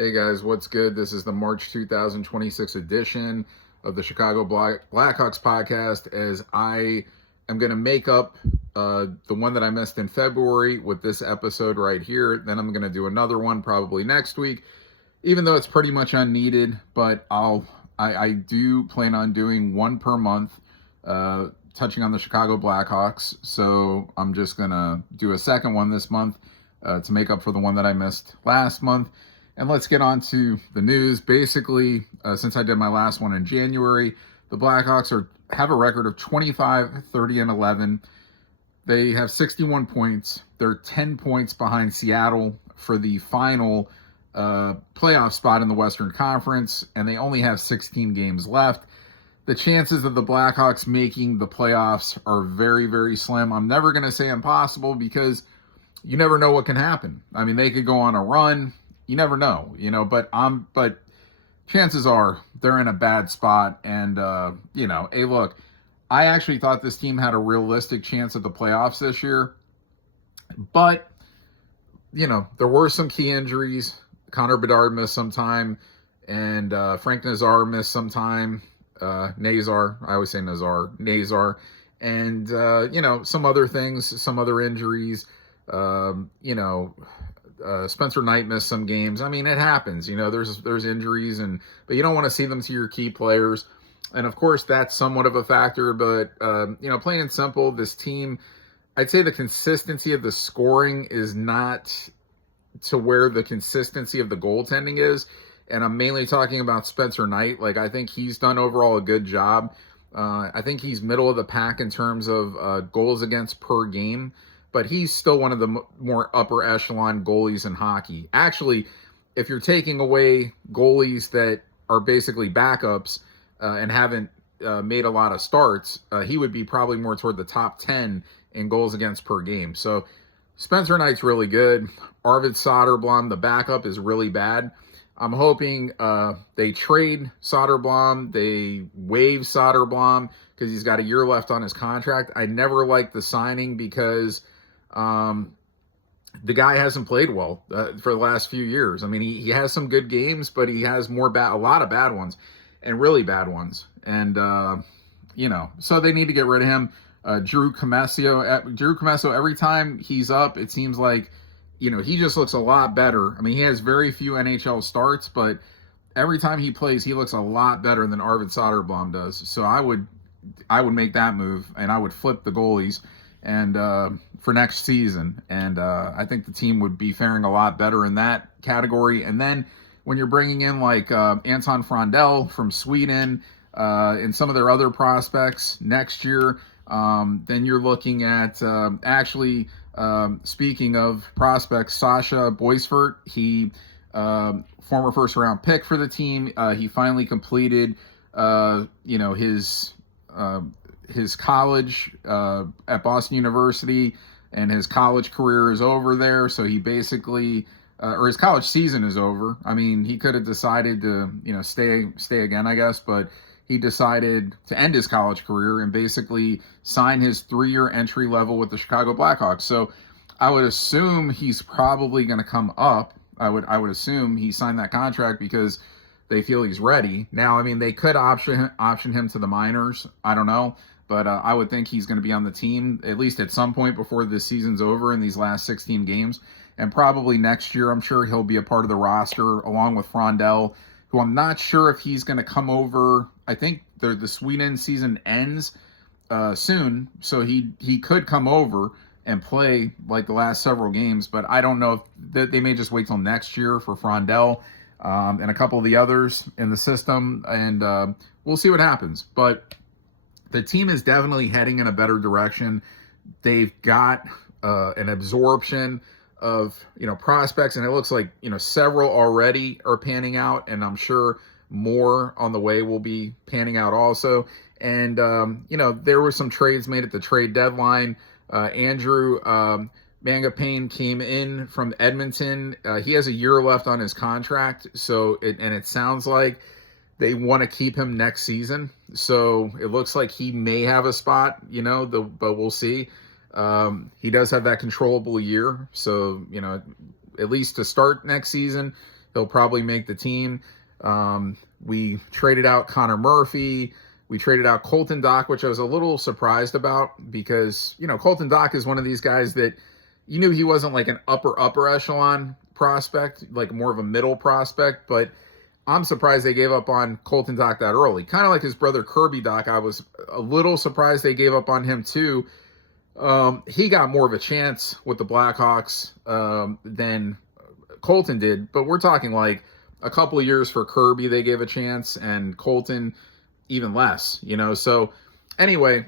Hey guys, what's good? This is the March 2026 edition of the Chicago Blackhawks podcast. As I am going to make up the one that I missed in February with this episode right here. Then I'm going to do another one probably next week, even though it's pretty much unneeded. But I do plan on doing one per month, touching on the Chicago Blackhawks. So I'm just going to do a second one this month to make up for the one that I missed last month. And let's get on to the news. Basically, since I did my last one in January, the Blackhawks have a record of 25, 30, and 11. They have 61 points. They're 10 points behind Seattle for the final playoff spot in the Western Conference, and they only have 16 games left. The chances of the Blackhawks making the playoffs are very, very slim. I'm never going to say impossible because you never know what can happen. I mean, they could go on a run. You never know, but chances are they're in a bad spot. And, hey, look, I actually thought this team had a realistic chance at the playoffs this year. But, there were some key injuries. Connor Bedard missed some time, and Frank Nazar missed some time. Nazar, I always say Nazar. And, some other things, some other injuries, Spencer Knight missed some games. I mean, it happens. There's injuries, but you don't want to see them to your key players. And of course, that's somewhat of a factor. But plain and simple, this team, I'd say the consistency of the scoring is not to where the consistency of the goaltending is. And I'm mainly talking about Spencer Knight. Like, I think he's done overall a good job. I think he's middle of the pack in terms of goals against per game. But he's still one of the more upper echelon goalies in hockey. Actually, if you're taking away goalies that are basically backups and haven't made a lot of starts, he would be probably more toward the top 10 in goals against per game. So Spencer Knight's really good. Arvid Soderblom, the backup, is really bad. I'm hoping they trade Soderblom. They waive Soderblom because he's got a year left on his contract. I never liked the signing because the guy hasn't played well for the last few years. I mean, he has some good games, but he has a lot of bad ones and really bad ones. And, so they need to get rid of him. Drew Commesso, every time he's up, it seems like, he just looks a lot better. I mean, he has very few NHL starts, but every time he plays, he looks a lot better than Arvid Soderblom does. So I would make that move, and I would flip the goalies and for next season. And I think the team would be faring a lot better in that category. And then when you're bringing in like Anton Frondell from Sweden and some of their other prospects next year, then you're looking at speaking of prospects, Sasha Boisvert, he former first round pick for the team. He finally completed his college at Boston University, and his college career is over there. So he basically, or his college season is over. I mean, he could have decided to, stay again, I guess, but he decided to end his college career and basically sign his 3-year entry level with the Chicago Blackhawks. So I would assume he's probably going to come up. I would assume he signed that contract because they feel he's ready. Now, I mean, they could option him to the minors. I don't know. But I would think he's going to be on the team at least at some point before this season's over in these last 16 games. And probably next year, I'm sure he'll be a part of the roster along with Frondell, who I'm not sure if he's going to come over. I think the Sweden season ends soon, so he could come over and play like the last several games. But I don't know if they may just wait till next year for Frondell and a couple of the others in the system. And we'll see what happens. But the team is definitely heading in a better direction. They've got an absorption of, prospects, and it looks like, several already are panning out, and I'm sure more on the way will be panning out also. And, there were some trades made at the trade deadline. Andrew Mangapane came in from Edmonton. He has a year left on his contract, so it sounds like they want to keep him next season. So it looks like he may have a spot, but we'll see. He does have that controllable year. So, at least to start next season, He'll probably make the team. We traded out Connor Murphy. We traded out Colton Dach, which I was a little surprised about because, Colton Dach is one of these guys that you knew he wasn't like an upper echelon prospect, like more of a middle prospect, but I'm surprised they gave up on Colton Dach that early. Kind of like his brother Kirby Dach. I was a little surprised they gave up on him too. He got more of a chance with the Blackhawks than Colton did, but we're talking like a couple of years for Kirby they gave a chance, and Colton even less, So anyway,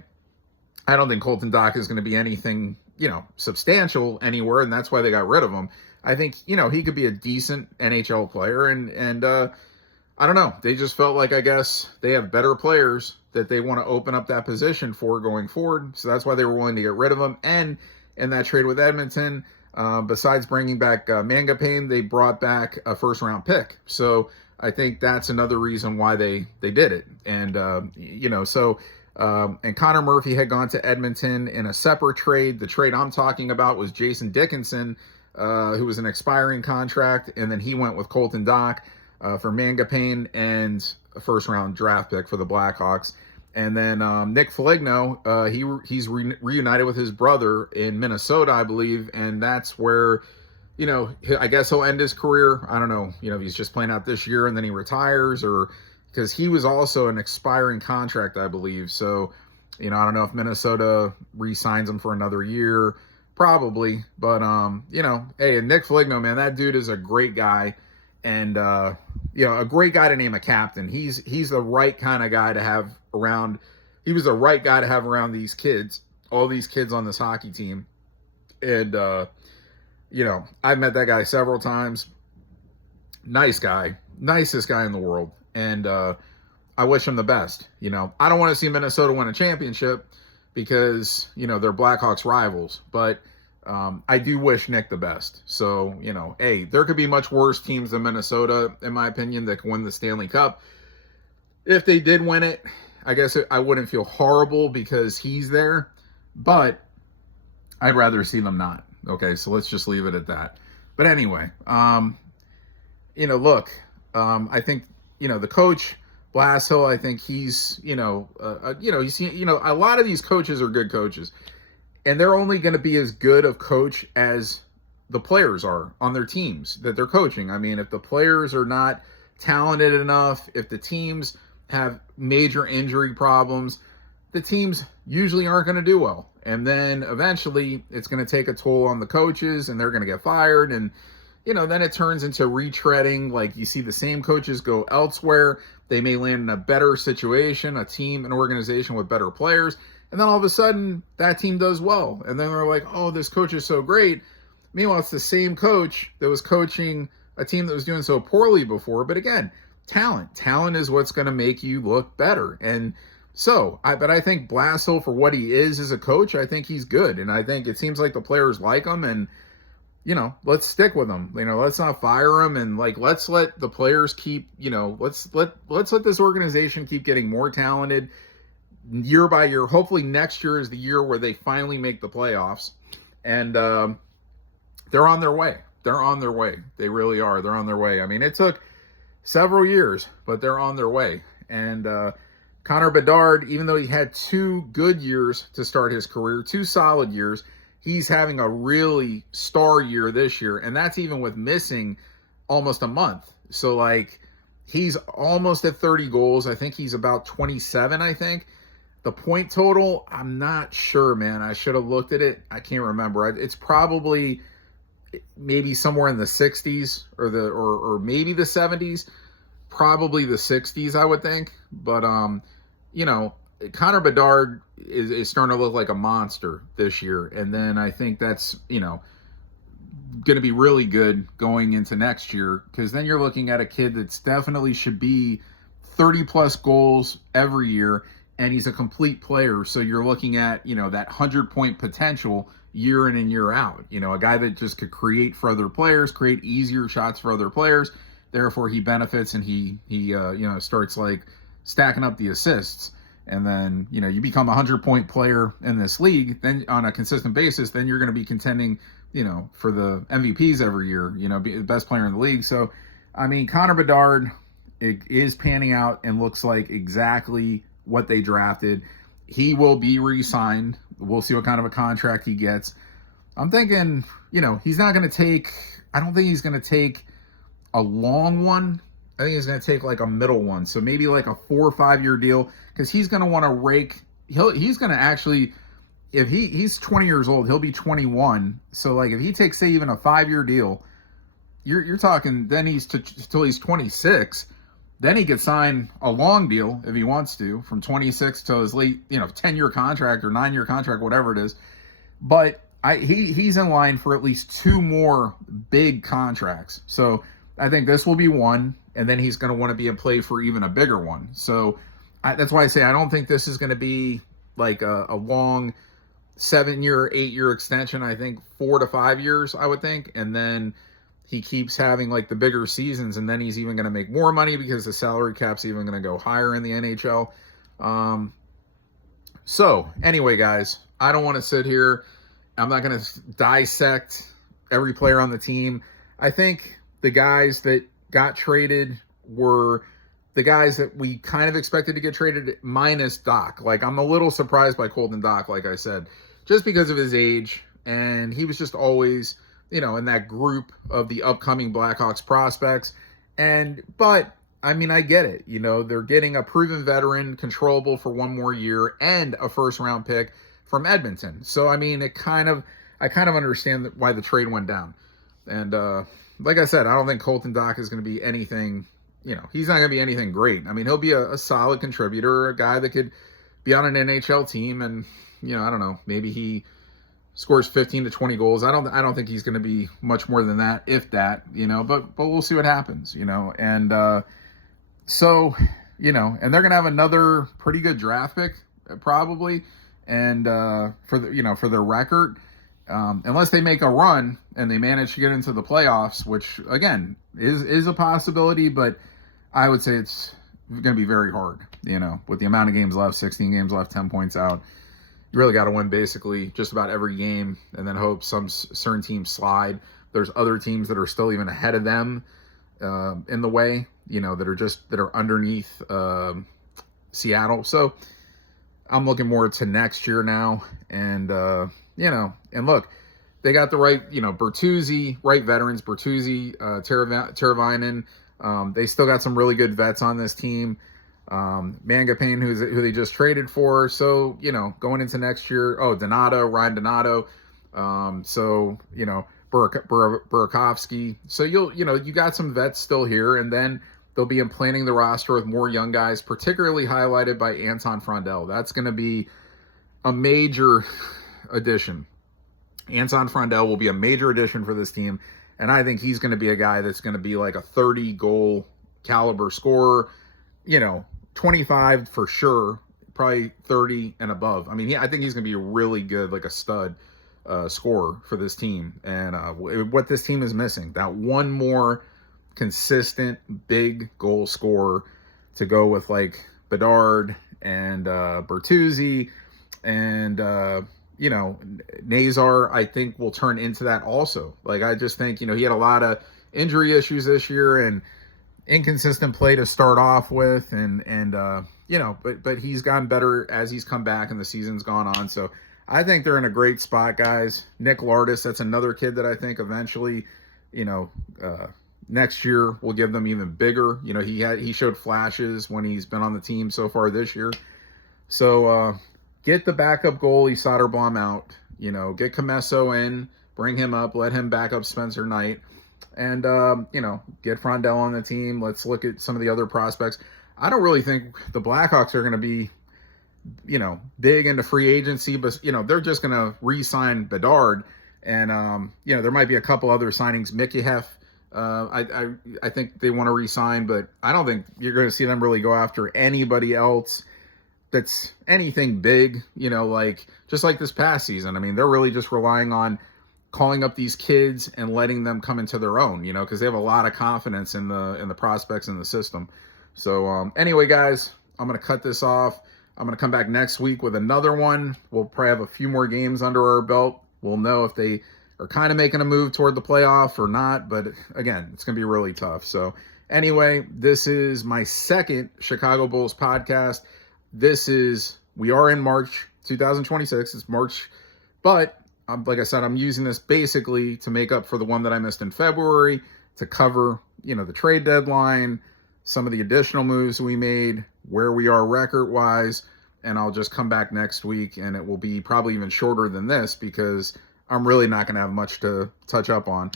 I don't think Colton Dach is going to be anything, substantial anywhere, and that's why they got rid of him. I think, he could be a decent NHL player, and I don't know. They just felt like, I guess, they have better players that they want to open up that position for going forward. So that's why they were willing to get rid of him. And in that trade with Edmonton, besides bringing back Mangapane, they brought back a first-round pick. So I think that's another reason why they did it. And, and Connor Murphy had gone to Edmonton in a separate trade. The trade I'm talking about was Jason Dickinson, who was an expiring contract, and then he went with Colton Dach for Mangapane and a first-round draft pick for the Blackhawks. And then Nick Foligno, he's reunited with his brother in Minnesota, I believe, and that's where, I guess he'll end his career. I don't know, if he's just playing out this year and then he retires, or because he was also an expiring contract, I believe. So, I don't know if Minnesota re-signs him for another year, probably. But, hey, and Nick Foligno, man, that dude is a great guy. And, a great guy to name a captain. He's the right kind of guy to have around. He was the right guy to have around these kids, all these kids on this hockey team. And, I've met that guy several times. Nice guy. Nicest guy in the world. And I wish him the best. I don't want to see Minnesota win a championship because, they're Blackhawks rivals. But I do wish Nick the best. So, hey, there could be much worse teams than Minnesota, in my opinion, that can win the Stanley Cup. If they did win it, I guess I wouldn't feel horrible because he's there. But I'd rather see them not. Okay, so let's just leave it at that. But anyway, look, I think, the coach, Blashill, I think he's, a lot of these coaches are good coaches. And they're only going to be as good of coach as the players are on their teams that they're coaching. I mean, if the players are not talented enough, if the teams have major injury problems, the teams usually aren't going to do well. And then eventually it's going to take a toll on the coaches and they're going to get fired. And, then it turns into retreading. Like you see the same coaches go elsewhere. They may land in a better situation, a team, an organization with better players. And then all of a sudden, that team does well. And then they're like, oh, this coach is so great. Meanwhile, it's the same coach that was coaching a team that was doing so poorly before. But again, talent. Talent is what's going to make you look better. And so, but I think Blashill, for what he is as a coach, I think he's good. And I think it seems like the players like him. And, let's stick with him. Let's not fire him. And, let's let the players keep, let's let this organization keep getting more talented year by year. Hopefully next year is the year where they finally make the playoffs, and they're on their way. They really are. They're on their way. I mean, it took several years, but they're on their way. And Connor Bedard, even though he had 2 good years to start his career, 2 solid years, he's having a really star year this year, and that's even with missing almost a month. So he's almost at 30 goals. I think he's about 27, I think. The point total, I'm not sure, man. I should have looked at it. I can't remember. It's probably maybe somewhere in the 60s or maybe the 70s. Probably the 60s, I would think. But, Connor Bedard is starting to look like a monster this year. And then I think that's, going to be really good going into next year, because then you're looking at a kid that's definitely should be 30-plus goals every year. And he's a complete player, so you're looking at, that 100-point potential year in and year out. A guy that just could create for other players, create easier shots for other players. Therefore, he benefits and he starts stacking up the assists. And then, you become a 100-point player in this league, then on a consistent basis, then you're going to be contending, for the MVPs every year, be the best player in the league. So I mean, Connor Bedard is panning out and looks like exactly what they drafted. He will be re-signed. We'll see what kind of a contract he gets. I'm thinking, he's not going to take, I don't think he's going to take a long one. I think he's going to take like a middle one. So maybe like a 4 or 5 year deal, because he's going to want to rake. He's going to actually, if he's 20 years old, he'll be 21. So like if he takes, say, even a 5 year deal, you're talking then till he's 26. Then he could sign a long deal if he wants to, from 26 to his late, 10-year contract or 9-year contract, whatever it is. But he's in line for at least 2 more big contracts. So I think this will be one, and then he's going to want to be in play for even a bigger one. So that's why I say I don't think this is going to be like a long 7-year, 8-year extension. I think 4 to 5 years, I would think. And then he keeps having like the bigger seasons, and then he's even going to make more money because the salary cap's even going to go higher in the NHL. So anyway, guys, I don't want to sit here. I'm not going to dissect every player on the team. I think the guys that got traded were the guys that we kind of expected to get traded, minus Doc. Like, I'm a little surprised by Colton Doc, like I said, just because of his age. And he was just always, in that group of the upcoming Blackhawks prospects. But I mean, I get it. They're getting a proven veteran, controllable for 1 more year, and a first-round pick from Edmonton. So, I mean, I kind of understand why the trade went down. And like I said, I don't think Colton Doc is going to be anything, he's not going to be anything great. I mean, he'll be a solid contributor, a guy that could be on an NHL team, and, I don't know, maybe he scores 15 to 20 goals. I don't think he's going to be much more than that, if that, but we'll see what happens, and so, and they're going to have another pretty good draft pick probably. And for their record, unless they make a run and they manage to get into the playoffs, which again is a possibility, but I would say it's going to be very hard, with the amount of games left, 16 games left, 10 points out. You really got to win basically just about every game, and then hope some certain teams slide. There's other teams that are still even ahead of them in the way, that are underneath Seattle. So I'm looking more to next year now, and and look, they got the right, Bertuzzi, right veterans, Bertuzzi, Teravainen. They still got some really good vets on this team. Mangapane, who they just traded for. So, going into next year, Ryan Donato. Burakovsky. So you got some vets still here, and then they'll be implanting the roster with more young guys, particularly highlighted by Anton Frondell. That's going to be a major addition. Anton Frondell will be a major addition for this team, and I think he's going to be a guy that's going to be like a 30-goal caliber scorer, 25 for sure, probably 30 and above. I mean, I think he's going to be really good, like a stud scorer for this team. And what this team is missing, that one more consistent big goal scorer to go with like Bedard and Bertuzzi and Nazar, I think will turn into that also. Like, I just think, he had a lot of injury issues this year and inconsistent play to start off with, but he's gotten better as he's come back and the season's gone on. So I think they're in a great spot, guys. Nick Lardis, that's another kid that I think eventually, next year will give them even bigger. He showed flashes when he's been on the team so far this year. So get the backup goalie Soderblom out. Get Comesso in, bring him up, let him back up Spencer Knight, and get Frondell on the team. Let's look at some of the other prospects. I don't really think the Blackhawks are going to be, big into free agency, but they're just going to re-sign Bedard, and there might be a couple other signings. Mickey Heff, I think they want to re-sign, but I don't think you're going to see them really go after anybody else that's anything big, like just like this past season. I mean, they're really just relying on calling up these kids and letting them come into their own, because they have a lot of confidence in the prospects in the system. So anyway, guys, I'm going to cut this off. I'm going to come back next week with another one. We'll probably have a few more games under our belt. We'll know if they are kind of making a move toward the playoff or not. But again, it's going to be really tough. So anyway, this is my second Chicago Bulls podcast. We are in March 2026. It's March, but like I said, I'm using this basically to make up for the one that I missed in February, to cover, the trade deadline, some of the additional moves we made, where we are record-wise, and I'll just come back next week, and it will be probably even shorter than this because I'm really not going to have much to touch up on.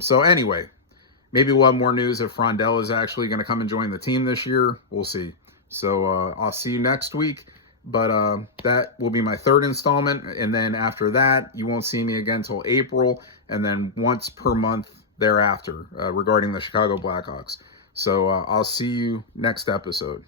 So anyway, maybe we'll have more news if Frondell is actually going to come and join the team this year. We'll see. So I'll see you next week. But that will be my third installment. And then after that, you won't see me again until April. And then once per month thereafter regarding the Chicago Blackhawks. So I'll see you next episode.